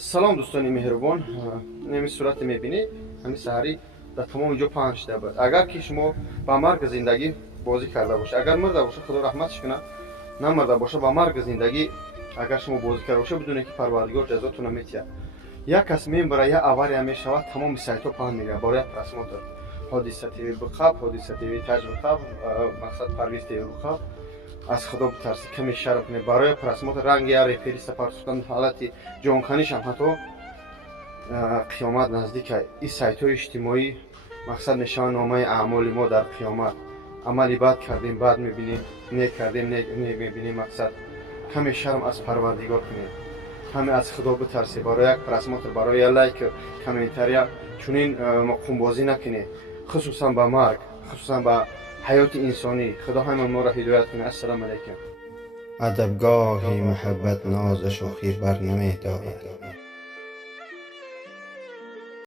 سلام دوستان مهربان. نمی صورت میبینی همین سحری در تمام اینجا پهن شده بود. اگر که شما با مرگ زندگی بازی کرده باشه، اگر مرده باشه خدا رحمتش کنه، نمرده باشه با مرگ زندگی اگر شما بازی کرده باشه بدون که پروردگار جزاتون میتیه. یک کس میبره یا авария میشود تمام سایت ها پهن میگه برای پرسموتر حادثه تیوی بخاب، حادثه تیوی تجربه، مقصد پرویز تیوی بخاب. از خدا بترسی کمی شرف کنه برای پرسموتر رنگ یا ریپری سپار سودن حالتی جانکنیش هم حتی قیامت نزدیکه. این سایت های اجتماعی مقصد نشان نامه اعمال ما در قیامت. عملی بد کردیم بد میبینیم، نیک کردیم نیک میبینیم. مقصد کمی شرم از پروردگار کنید، کمی از خدا بترسی برای یک پرسموتر برای یک لایک کامنتاری چونین مقوم بازی نکنید، خصوصا با مرگ، خصوصا با حیات انسانی. خدا همه ما را هدایت کنه. السلام علیکم. ادبگاه محبت ناز شوخی بر نمی دارد.